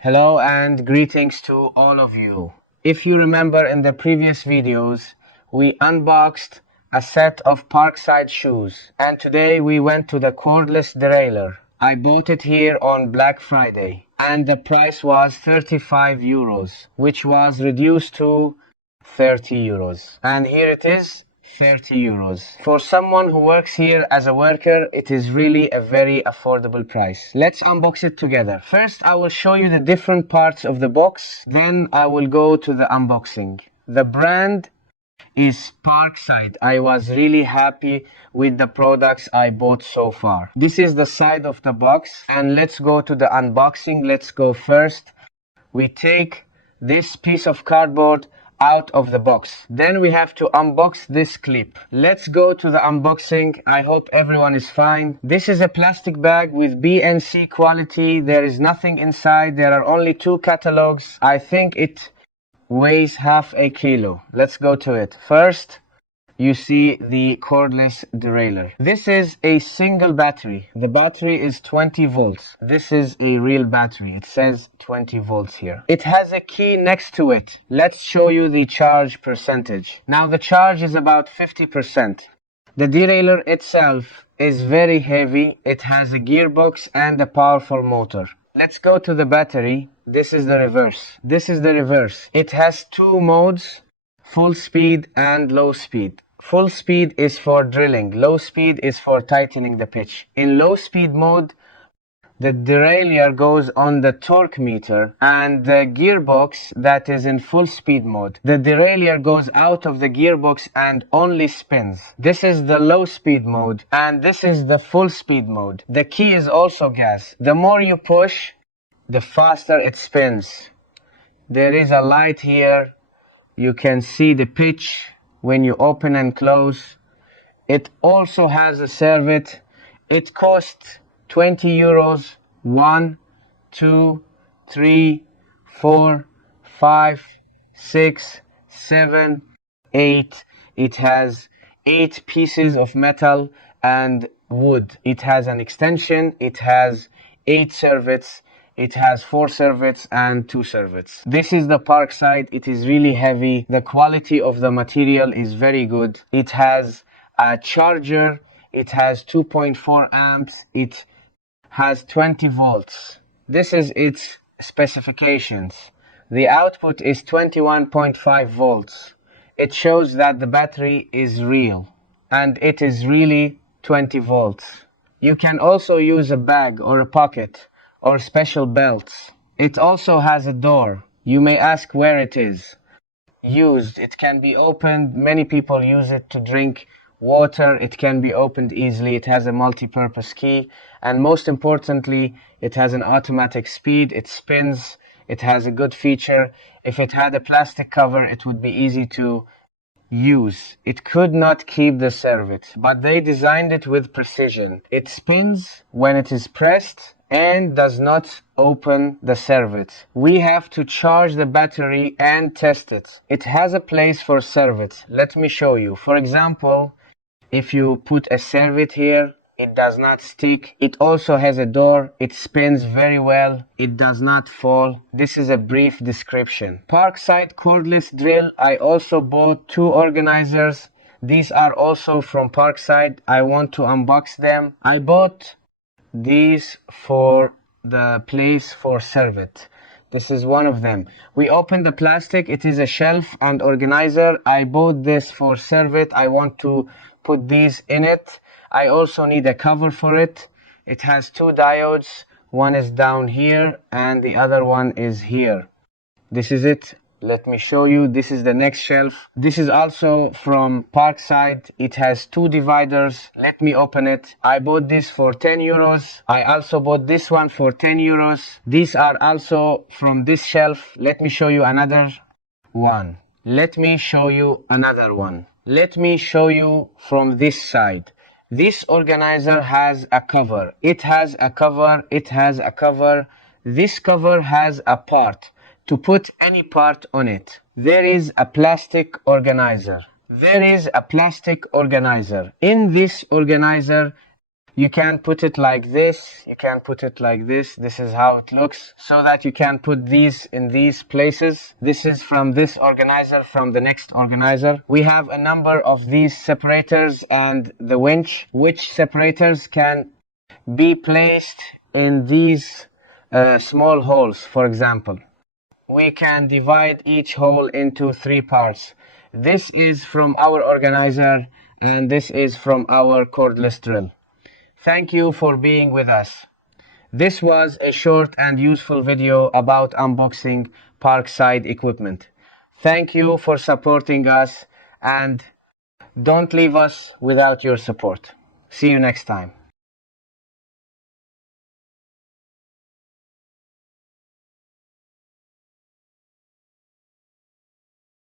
Hello and greetings to all of you. If you remember in the previous videos, we unboxed a set of Parkside shoes, and today we went to the cordless derailleur. I bought it here on Black Friday and the price was 35 euros, which was reduced to 30 euros. And here it is, 30 euros. For someone who works here as a worker, it is really a very affordable price. Let's unbox it together. First, I will show you the different parts of the box. Then I will go to the unboxing. The brand is Parkside. I was really happy with the products I bought so far. This is the side of the box, and let's go to the unboxing. Let's go first. We take this piece of cardboard out of the box. Then we have to unbox this clip. Let's go to the unboxing. I hope everyone is fine. This is a plastic bag with B&C quality. There is nothing inside. There are only two catalogs. I think it weighs half a kilo. Let's go to it. First, you see the cordless derailleur. This is a single battery. The battery is 20 volts. This is a real battery. It says 20 volts here. It has a key next to it. Let's show you the charge percentage. Now the charge is about 50%. The derailleur itself is very heavy. It has a gearbox and a powerful motor. Let's go to the battery. This is the reverse. This is the reverse. It has two modes, full speed and low speed. Full speed is for drilling. Low speed is for tightening the pitch. In low speed mode, the derailleur goes on the torque meter, and the gearbox that is in full speed mode. The derailleur goes out of the gearbox and only spins. This is the low speed mode, and this is the full speed mode. The key is also gas. The more you push, the faster it spins. There is a light here. You can see the pitch when you open and close. It also has a servet. It costs 20 euros. 1, 2, 3, 4, 5, 6, 7, 8. It has 8 pieces of metal and wood. It has an extension. It has 8 servets. It has 4 servets and 2 servets. This is the Parkside. It is really heavy. The quality of the material is very good. It has a charger. It has 2.4 amps. It has 20 volts. This is its specifications. The output is 21.5 volts. It shows that the battery is real, and it is really 20 volts. You can also use a bag or a pocket or special belts. It also has a door. You may ask where it is. Used. It can be opened. Many people use it to drink water. It can be opened easily. It has a multi-purpose key, and most importantly, it has an automatic speed. It spins. It has a good feature. If it had a plastic cover, it would be easy to use. It could not keep the servet, but they designed it with precision. It spins when it is pressed and does not open the servet. We have to charge the battery and test it. It has a place for servet. Let me show you. For example, if you put a servet here, it does not stick. It also has a door. It spins very well. It does not fall. This is a brief description. Parkside Cordless drill. I also bought 2 organizers. These are also from Parkside. I want to unbox them. I bought these for the place for servet. This is one of them. We open the plastic. It is a shelf and organizer. I bought this for servet. I want to put these in it. I also need a cover for it. It has 2 diodes. One is down here and the other one is here. This is it. Let me show you. This is the next shelf. This is also from Parkside. It has 2 dividers. Let me open it. I bought this for 10 euros. I also bought this one for 10 euros. These are also from this shelf. Let me show you another one. Let me show you another one. Let me show you from this side. This organizer has a cover. It has a cover. It has a cover. This cover has a part to put any part on it. There is a plastic organizer. There is a plastic organizer. In this organizer, You can put it like this, you can put it like this. This is how it looks, so that you can put these in these places. This is from this organizer, from the next organizer. We have a number of these separators and the winch, which separators can be placed in these small holes. For example, we can divide each hole into 3 parts. This is from our organizer and this is from our cordless drill. Thank you for being with us. This was a short and useful video about unboxing Parkside equipment. Thank you for supporting us, and don't leave us without your support. See you next time.